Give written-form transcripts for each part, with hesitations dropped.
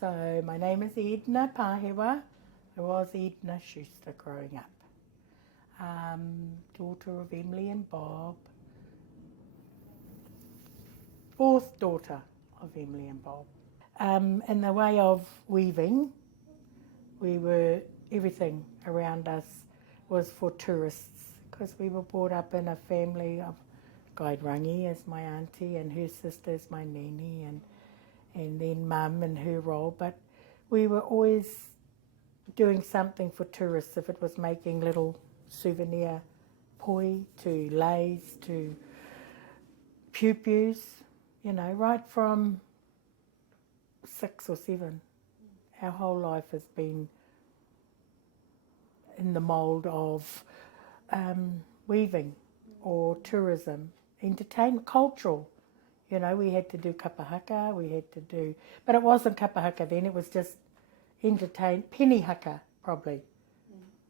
So my name is Edna Pahewa. I was Edna Schuster growing up. Daughter of Emily and Bob. Fourth daughter of Emily and Bob. In the way of weaving, everything around us was for tourists because we were brought up in a family of Gairangi as my auntie and her sister as my nanny and then mum and her role. But we were always doing something for tourists, if it was making little souvenir poi to leis to pew-pews, right from 6 or 7. Our whole life has been in the mould of weaving or tourism, entertainment, cultural. We had to do kapahaka, but it wasn't kapahaka then, it was just penny haka probably.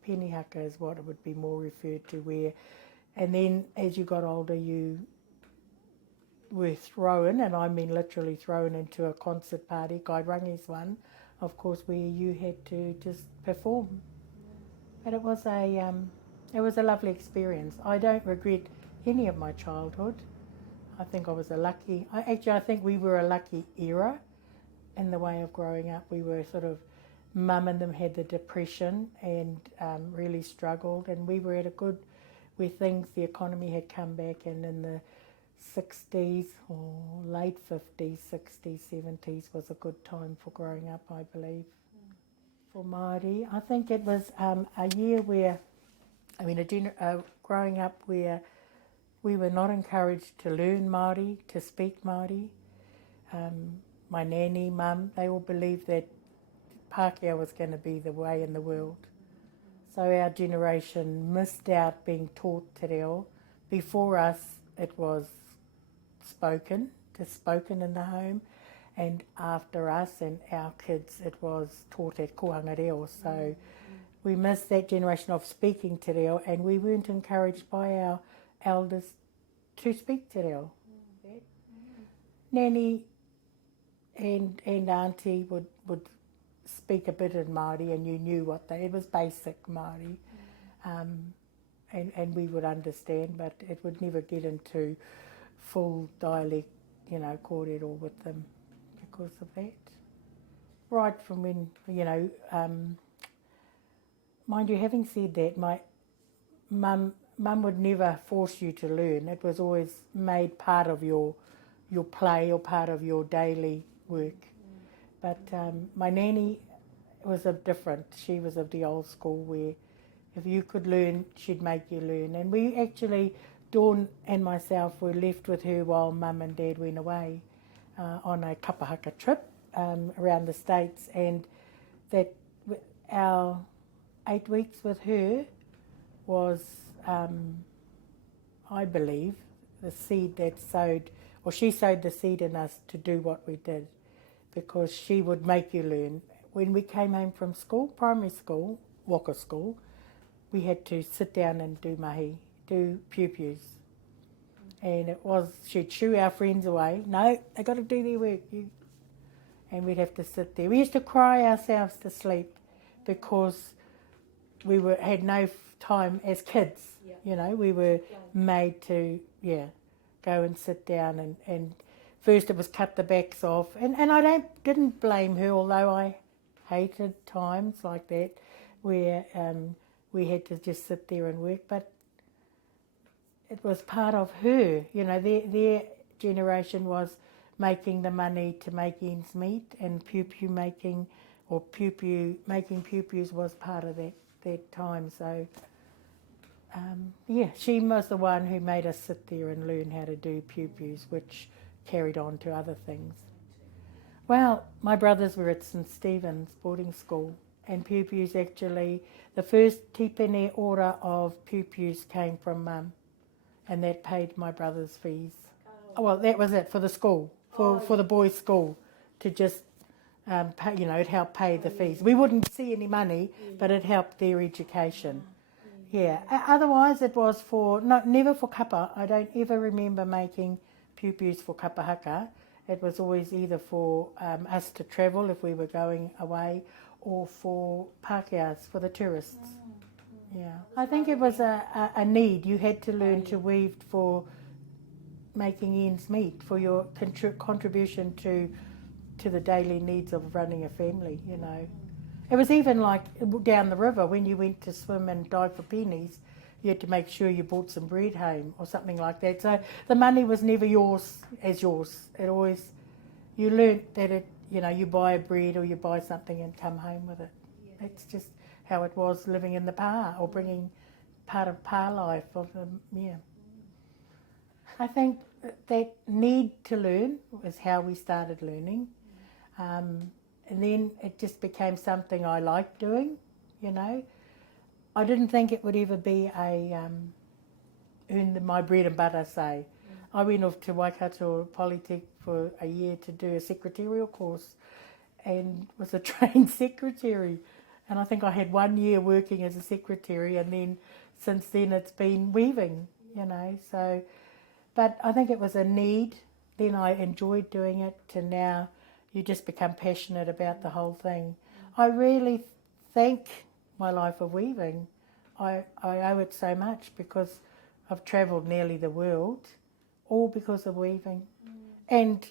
Penny haka is what it would be more referred to and then as you got older you were thrown, and I mean literally thrown into a concert party, Gairangi's one, of course, where you had to just perform. But it was a lovely experience. I don't regret any of my childhood. I think I think we were a lucky era in the way of growing up. We were sort of, mum and them had the depression and really struggled, and we were at where the economy had come back, and in the 60s or late 50s, 60s, 70s was a good time for growing up, I believe. For Māori, I think it was a year where, growing up where we were not encouraged to learn Māori, to speak Māori. My nanny, mum, they all believed that Pākehā was going to be the way in the world. So our generation missed out being taught te reo. Before us, it was spoken in the home, and after us and our kids, it was taught at kohanga reo. So we missed that generation of speaking te reo, and we weren't encouraged by our elders to speak te reo. Nanny and auntie would speak a bit in Māori, and you knew it was basic Māori, and we would understand, but it would never get into full dialect, kōrero with them because of that. Right from when, mind you, having said that, my mum would never force you to learn. It was always made part of your play or part of your daily work. But my nanny was different. She was of the old school where if you could learn, she'd make you learn. And we actually, Dawn and myself, were left with her while mum and dad went away on a kapahaka trip around the States, and that our 8 weeks with her was, I believe, the seed that she sowed the seed in us to do what we did, because she would make you learn. When we came home from school, primary school, waka school, we had to sit down and do mahi, do pew-pews. And she'd shoo our friends away. No, they got to do their work. And we'd have to sit there. We used to cry ourselves to sleep because we had no time as kids. Yeah. We were made to, go and sit down and first it was cut the backs off. And I didn't blame her, although I hated times like that where we had to just sit there and work. But it was part of her, their generation was making the money to make ends meet, and making pew-pews was part of that time. So, she was the one who made us sit there and learn how to do pew-pews, which carried on to other things. Well, my brothers were at St Stephen's boarding school, and pew-pews actually, the first tipene ora of pew-pews came from Mum, and that paid my brothers' fees. Oh. Well, that was it for the school, for the boys' school, to just pay, it helped pay the fees. We wouldn't see any money, but it helped their education. Yeah. Otherwise, it was never for kapa. I don't ever remember making pew-pews for kapahaka. It was always either for us to travel if we were going away, or for Pākehās, for the tourists. Yeah, I think it was a need. You had to learn to weave for making ends meet, for your contribution to the daily needs of running a family, you know. It was even like down the river when you went to swim and dive for pennies, you had to make sure you brought some bread home or something like that. So the money was never yours as yours. It always, you learnt that it, you know, you buy a bread or you buy something and come home with it. That's just how it was living in the pā, or bringing part of pā life of them, yeah. I think that need to learn was how we started learning. And then it just became something I liked doing, you know. I didn't think it would ever be earn my bread and butter, say. I went off to Waikato Polytech for a year to do a secretarial course and was a trained secretary. And I think I had 1 year working as a secretary, and then since then it's been weaving, you know. So, but I think it was a need. Then I enjoyed doing it, to now you just become passionate about the whole thing. I really thank my life of weaving. I owe it so much, because I've travelled nearly the world, all because of weaving. And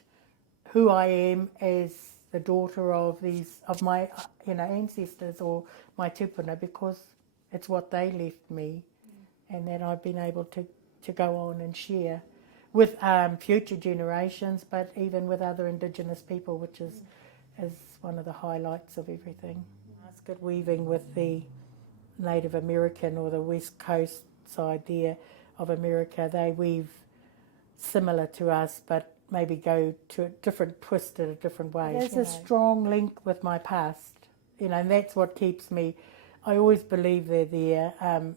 who I am as the daughter of my ancestors, or my tupuna, because it's what they left me, and that I've been able to go on and share with future generations, but even with other Indigenous people, which is one of the highlights of everything. I was good weaving with the Native American, or the West Coast side there of America. They weave similar to us, but maybe go to a different twist in a different way. There's a strong link with my past, you know, and that's what keeps me. I always believe they're there,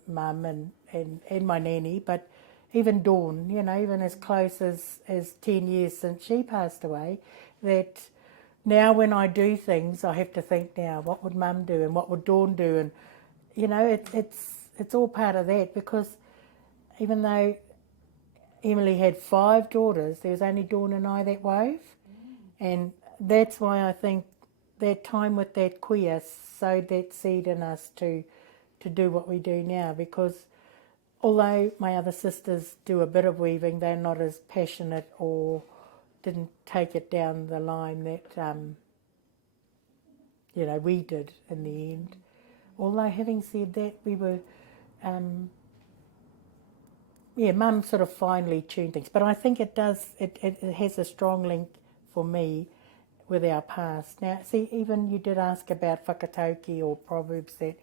Mum and my nanny, but even Dawn, you know, even as close as 10 years since she passed away, that now when I do things, I have to think now, what would Mum do and what would Dawn do? And, you know, it's all part of that, because even though Emily had 5 daughters, there was only Dawn and I that wove. And that's why I think that time with that kuia sowed that seed in us to do what we do now, because although my other sisters do a bit of weaving, they're not as passionate, or didn't take it down the line that we did in the end. Although having said that, we were, Mum sort of finely tuned things. But I think it does, it has a strong link for me with our past. Now, see, even you did ask about whakatauki or proverbs, that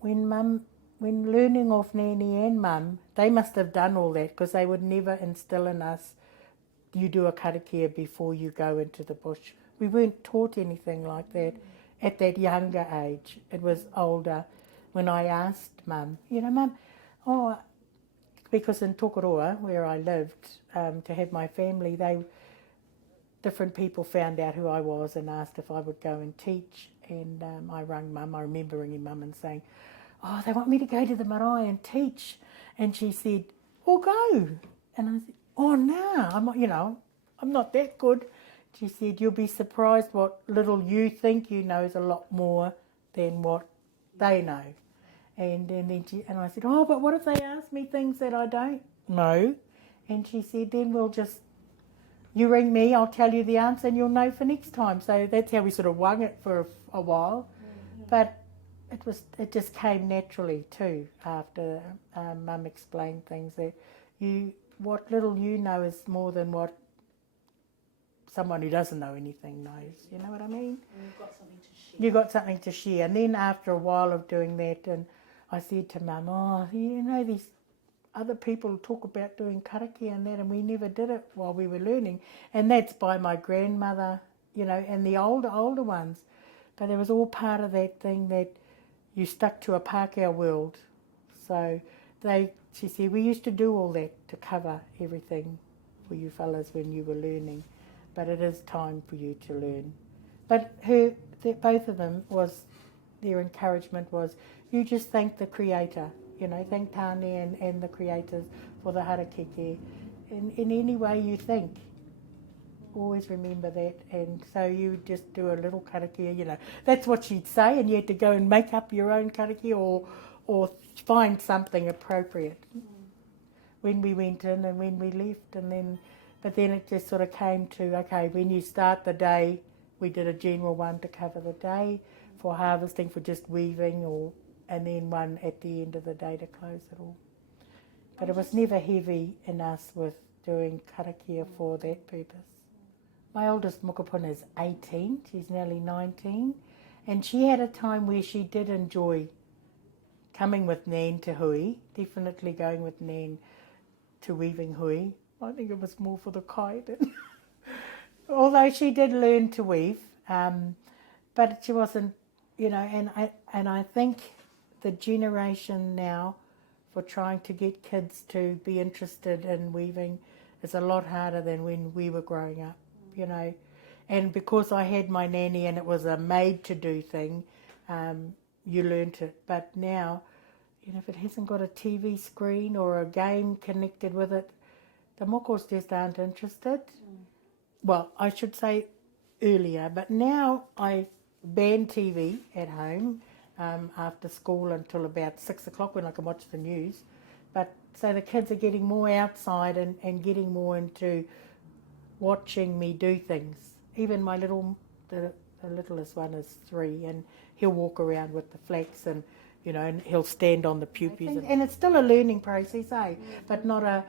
when learning off Nanny and Mum, they must have done all that, because they would never instill in us, you do a karakia before you go into the bush. We weren't taught anything like that at that younger age. It was older. When I asked Mum, Mum, because in Tokoroa, where I lived, to have my family, different people found out who I was and asked if I would go and teach. And I rang Mum. I remember ringing Mum and saying, "Oh, they want me to go to the marae and teach." And she said, "Well, go." And I said, "Oh, no, I'm not that good." She said, "You'll be surprised what little you think you know is a lot more than what they know." And then I said, "Oh, but what if they ask me things that I don't know?" And she said, "Then you ring me, I'll tell you the answer, and you'll know for next time." So that's how we sort of wung it for a while. But it just came naturally too, after Mum explained things, that what little you know is more than what someone who doesn't know anything knows. You know what I mean? And you've got something to share. You've got something to share. And then after a while of doing that, and I said to Mum, "Oh, these other people talk about doing karakia and that, and we never did it while we were learning." And that's by my grandmother, and the older ones. But it was all part of that thing that you stuck to a Pākehā world. So she said, "We used to do all that to cover everything for you fellas when you were learning. But it is time for you to learn." But both of them, their encouragement was, you just thank the Creator, thank Tāne and the creators for the harakeke in any way you think. always remember that. And so you just do a little karakia, you know. That's what she'd say, and you had to go and make up your own karakia or find something appropriate when we went in and when we left. And then, but then it just sort of came to, okay, when you start the day, we did a general one to cover the day for harvesting, for just weaving, and then one at the end of the day to close it all. But it was never heavy in us with doing karakia for that purpose. My oldest mokopuna is 18, she's nearly 19, and she had a time where she did enjoy coming with Nan to hui, definitely going with Nan to weaving hui. I think it was more for the kai than... Although she did learn to weave, but she wasn't, you know, and I think the generation now for trying to get kids to be interested in weaving is a lot harder than when we were growing up, you know. And because I had my nanny and it was a made-to-do thing, you learnt it. But now, you know, if it hasn't got a TV screen or a game connected with it, the mokos just aren't interested. Well, I should say earlier, but now I ban TV at home after school until about 6 o'clock when I can watch the news. But so the kids are getting more outside and getting more into watching me do things. Even my the littlest one is 3, and he'll walk around with the flax and, you know, and he'll stand on the pupas. And it's still a learning process, but not a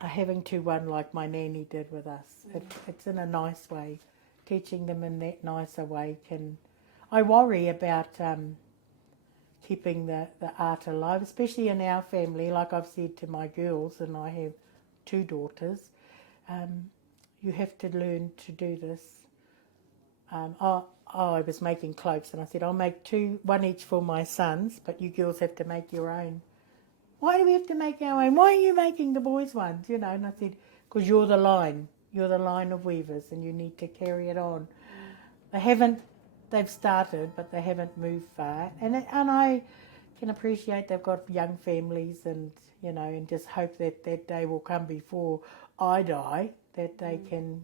having to one like my nanny did with us. It's in a nice way. Teaching them in that nicer way can... I worry about keeping the art alive, especially in our family. Like I've said to my girls, and I have 2 daughters, you have to learn to do this. I was making cloaks, and I said, I'll make 2, one each for my sons, but you girls have to make your own. Why do we have to make our own? Why are you making the boys' ones? You know, and I said, because you're the line of weavers, and you need to carry it on. They've started, but they haven't moved far. And I can appreciate they've got young families, and, you know, and just hope that that day will come before I die, that they can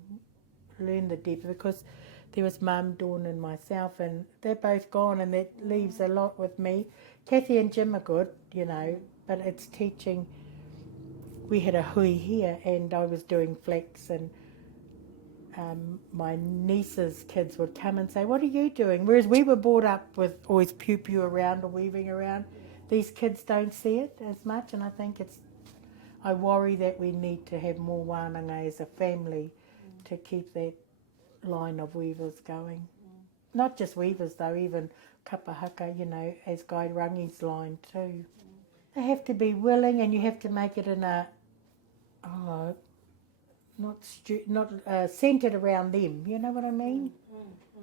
learn the depth. Because there was Mum, Dawn and myself, and they're both gone, and that leaves a lot with me. Kathy and Jim are good, you know, but it's teaching. We had a hui here, and I was doing flax, and my niece's kids would come and say, what are you doing? Whereas we were brought up with always pew around or weaving around. These kids don't see it as much, and I think I worry that we need to have more wānanga as a family to keep that line of weavers going. Not just weavers though, even kapahaka, you know, as Guy Rangi's line too. They have to be willing, and you have to make it in a, not centred around them, you know what I mean?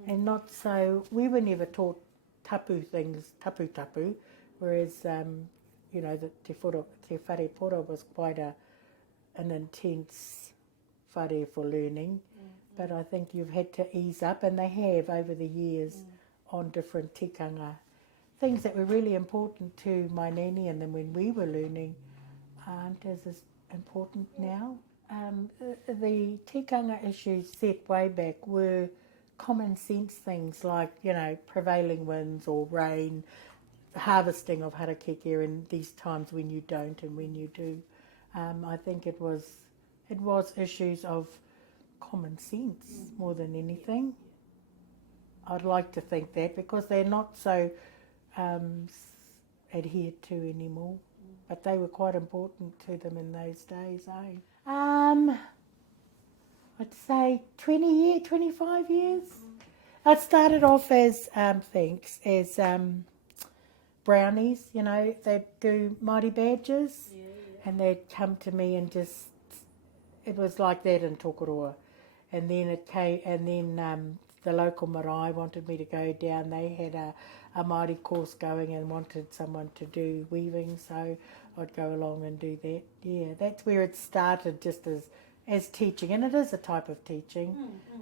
And not so, we were never taught tapu things, tapu, whereas, you know, the te whare pora was quite an intense whare for learning. But I think you've had to ease up, and they have over the years on different tikanga. Things that were really important to my nanny and then when we were learning aren't as important now. The tikanga issues set way back were common sense things like, you know, prevailing winds or rain, harvesting of harakeke in these times when you don't and when you do. I think it was issues of common sense more than anything. I'd like to think that, because they're not so adhered to anymore, but they were quite important to them in those days, I'd say 25 years. It started off as brownies, you know, they'd do mighty badges, and they'd come to me and just, it was like that in Tokoroa. And then it came, and then the local marae wanted me to go down. They had a mighty course going and wanted someone to do weaving, so I'd go along and do that. Yeah, that's where it started, just as teaching, and it is a type of teaching.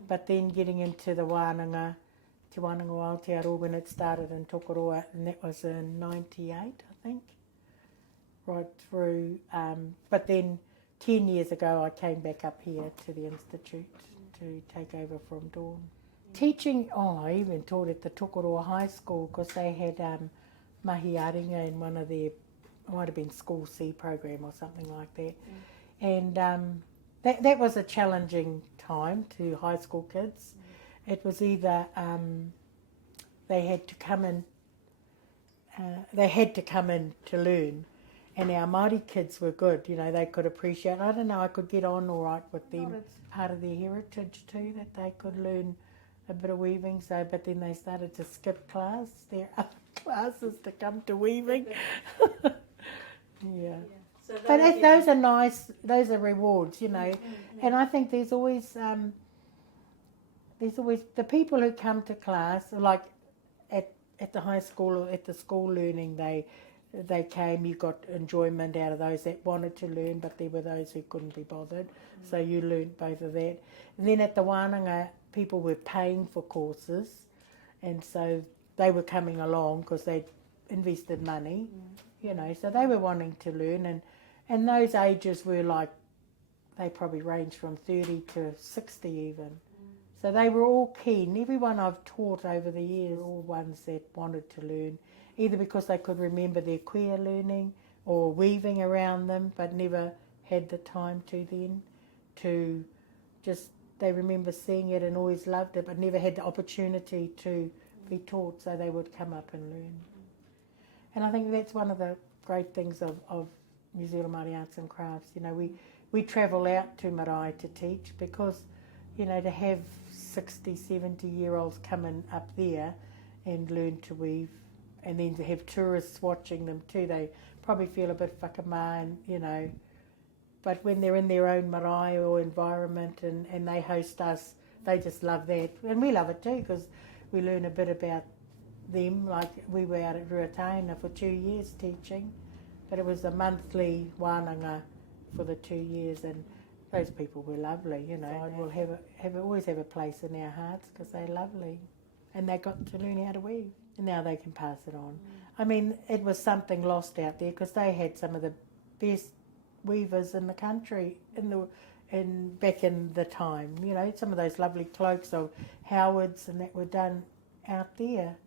But then getting into the wānanga, Te Wānanga o Aotearoa, when it started in Tokoroa, and that was in 98, I think, right through. But then 10 years ago I came back up here to the Institute to take over from Dawn. Teaching, I even taught at the Tokoroa High School because they had mahi aringa in one of their, it might have been School C program or something like that. And that was a challenging time to high school kids. It was either they had to come in to learn, and our Māori kids were good, you know, they could appreciate, I don't know, I could get on all right with them. It's part of their heritage too, that they could learn a bit of weaving, so, but then they started to skip class, their other classes to come to weaving. Yeah. So but those are nice, those are rewards, you know, and I think there's always the people who come to class, like at the high school or at the school learning, they came, you got enjoyment out of those that wanted to learn, but there were those who couldn't be bothered, so you learned both of that. And then at the wānanga, people were paying for courses, and so they were coming along because they'd invested money, you know, so they were wanting to learn, and those ages were like, they probably ranged from 30 to 60 even. So they were all keen. Everyone I've taught over the years, all ones that wanted to learn, either because they could remember their queer learning or weaving around them, but never had the time to then, to just, they remember seeing it and always loved it, but never had the opportunity to be taught, so they would come up and learn. And I think that's one of the great things of New Zealand Māori Arts and Crafts. You know, we travel out to marae to teach because, you know, to have 60, 70-year-olds coming up there and learn to weave, and then to have tourists watching them too, they probably feel a bit whakamā, and, you know, but when they're in their own marae or environment and they host us, they just love that. And we love it too because we learn a bit about them. Like we were out at Ruataina for 2 years teaching, but it was a monthly wānanga for the 2 years, and those people were lovely, you know. God will always have a place in our hearts because they're lovely, and they got to learn how to weave, and now they can pass it on. I mean, it was something lost out there because they had some of the best weavers in the country back in the time, you know, some of those lovely cloaks of Howard's and that were done out there,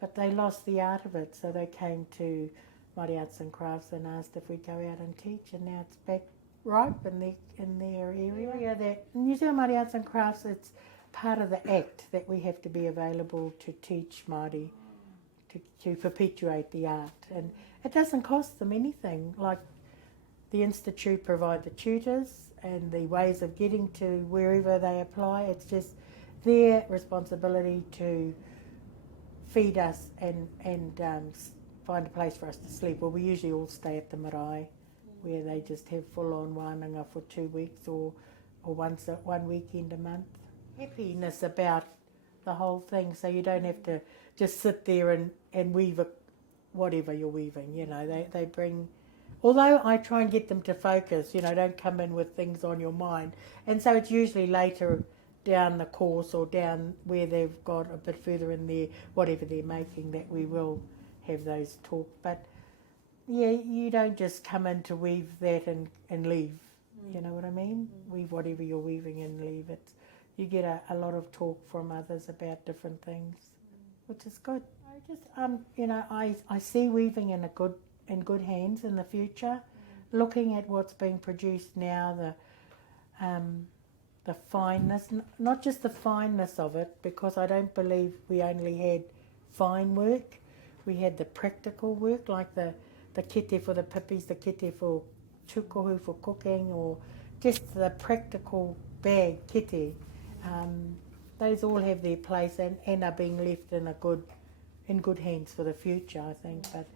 but they lost the art of it, so they came to Māori Arts and Crafts and asked if we'd go out and teach, and now it's back ripe in their area. That New Zealand Māori Arts and Crafts, it's part of the act that we have to be available to teach Māori, to perpetuate the art, and it doesn't cost them anything. Like the Institute provide the tutors and the ways of getting to wherever they apply. It's just their responsibility to feed us and find a place for us to sleep. Well, we usually all stay at the marae, where they just have full-on wānanga for 2 weeks or one weekend a month. Happiness about the whole thing, so you don't have to just sit there and weave whatever you're weaving, you know. They bring, although I try and get them to focus, you know, don't come in with things on your mind. And so it's usually later down the course or down where they've got a bit further in their, whatever they're making, that we will have those talks. But yeah, you don't just come in to weave that and leave, you know what I mean? Weave whatever you're weaving and leave it. You get a lot of talk from others about different things, which is good. I just, you know, I see weaving in good hands in the future. Looking at what's being produced now, the fineness, not just the fineness of it, because I don't believe we only had fine work. We had the practical work, like the kete for the pipis, the kete for tukohu for cooking, or just the practical bag kete. Those all have their place and are being left in good hands for the future, I think. But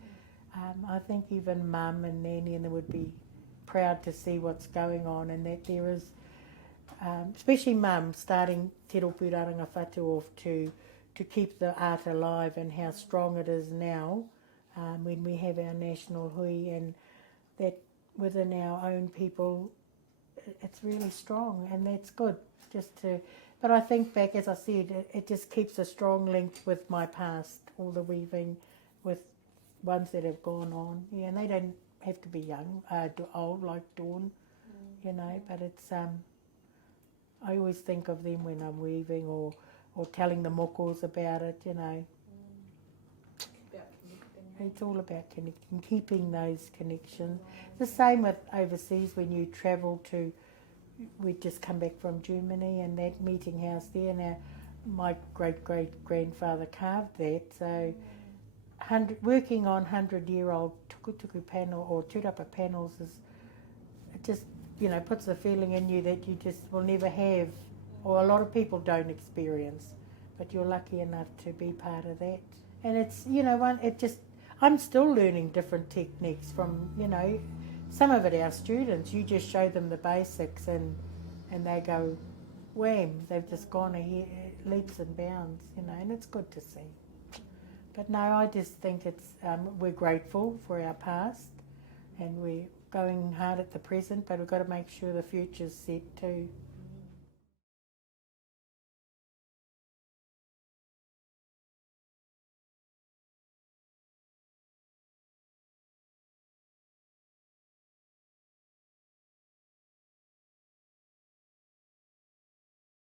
I think even Mum and Nanny and they would be proud to see what's going on, and that there is, especially Mum, starting Te Ropu Raranga Whatu off to keep the art alive, and how strong it is now when we have our national hui, and that within our own people it's really strong, and that's good. But I think back, as I said, it just keeps a strong link with my past, all the weaving with ones that have gone on. Yeah, and they don't have to be young, old like Dawn. you know, but it's, I always think of them when I'm weaving or telling the mokos about it, you know. About connecting. It's all about connecting, keeping those connections. The same with overseas when you travel to, we'd just come back from Germany and that meeting house there. Now, my great-great-grandfather carved that, so working on 100-year-old tukutuku panel or tūrapa panels is, it just, you know, puts a feeling in you that you just will never have, or a lot of people don't experience, but you're lucky enough to be part of that. And it's, you know, I'm still learning different techniques from, you know, some of it our students, you just show them the basics and they go, wham, they've just gone ahead, leaps and bounds, you know, and it's good to see. But no, I just think it's, we're grateful for our past and we're going hard at the present, but we've got to make sure the future's set too.